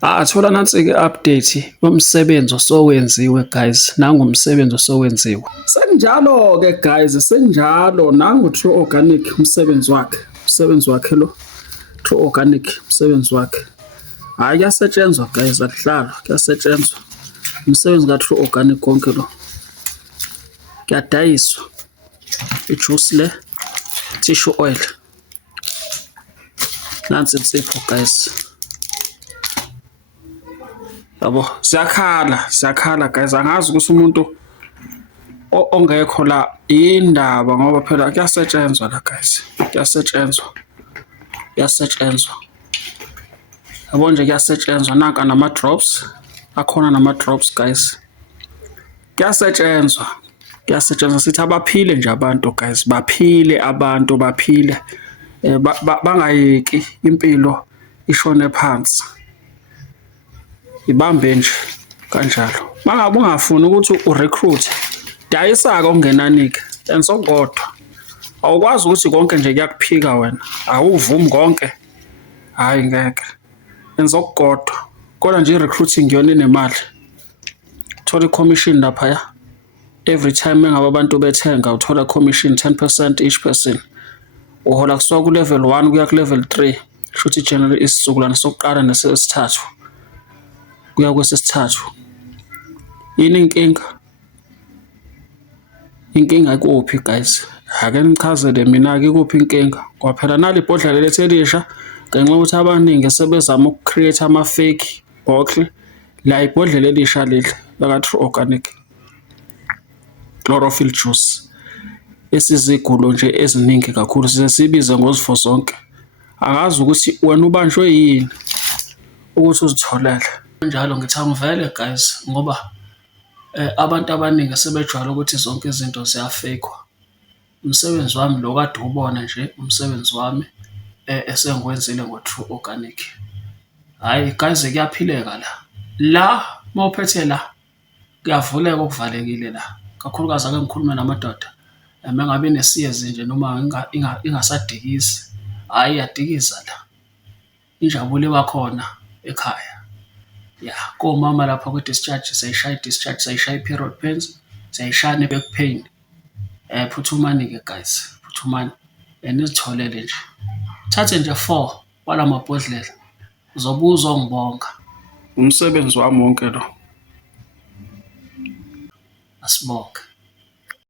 Thola nansi-ke update yomsebenzi osowenziwe guys. Nangu umsebenzi osowenziwe. Sekunjalo-ke guys, sekunjalo. Nangu True Organic umsebenzi wakhe. Umsebenzi wakhe lo. True Organic umsebenzi wakhe. Hhayi kuyasetshenzwa guys, akudlalwa. Kuyasetshenzwa. Umsebenzi ka-True Organic konke lo. Kuyadayiswa. Ijuice le. Tissue oil. Nansi insipho guys. Yabo, siyakhala guys. Angazi ukuthi umuntu ongekho la indaba ngoba phela kuyasetshenzwa la guys. Kuyasetshenzwa. Yabo nje kuyasetshenzwa. Nanka nama-drops. Akhona nama-drops guys. Kuyasetshenzwa. Sithi abaphile nje abantu guys. Baphile abantu, baphile. Bangayeki impilo ishone phansi. Ibambe nje kanjalo. Mangabe ungafuni ukuthi urecruit, dayisa-ke okungenani-ke. Yenza okukodwa. Awukwazi ukuthi konke nje kuyakuphika wena. Awuvumi konke. Hhayi ngeke. Yenza okukodwa. Kodwa nje i-recruiting yona inemali. Uthola i-commission laphaya. Every time mengabe abantu bethenga uthola commission 10% each person. Uhola kusuka ku-level 1 kuya ku-level 3. Shuthi generally isizukulwane sokuqala nesesithathu. Kuya kwesesithathu. Yini inkinga? Inkinga ikuphi guys? Ake nichazele mina-ke ikuphi inkinga. Ngoba phela nali ibhodlela lethu elisha ngenxa yokuthi abaningi sebezama uku-create ama-fake bottle. La ibhodlela elisha leli laka-True Organic chlorophyll juice. Esizigulo nje eziningi kakhulu size sibize ngozifo zonke. Angazi ukuthi wena ubanjwe yini ukuthi uzitholele. Njalo ngithi angivele guys ngoba abantu abaningi sebejwayele ukuthi zonke izinto ziyafekwa. Umsebenzi wami lo kade ubona nje umsebenzi wami esengiwenzile ngo-True Organic. Hhayi guys kuyaphileka la. La mawuphethe la kuyavuleka okuvalekile la. Kakhulukazi ake ngikhulume namadoda. Mengabe nesiyezi nje noma ingasadikisi. Hhayi iyadikiza la. Injabulo iba khona ekhaya. Ya, komama lapha kwi-discharge siyayishaya i-discharge, siyayishaya i-period pains, siyayishaya ne-back pain. Phuthumani-ke guys, phuthumani. Nizitholele nje. Thathe nje 4 wala mabhodlela. Uzobuza ungibonga. Umsebenzi wami wonke lo. Asibonge.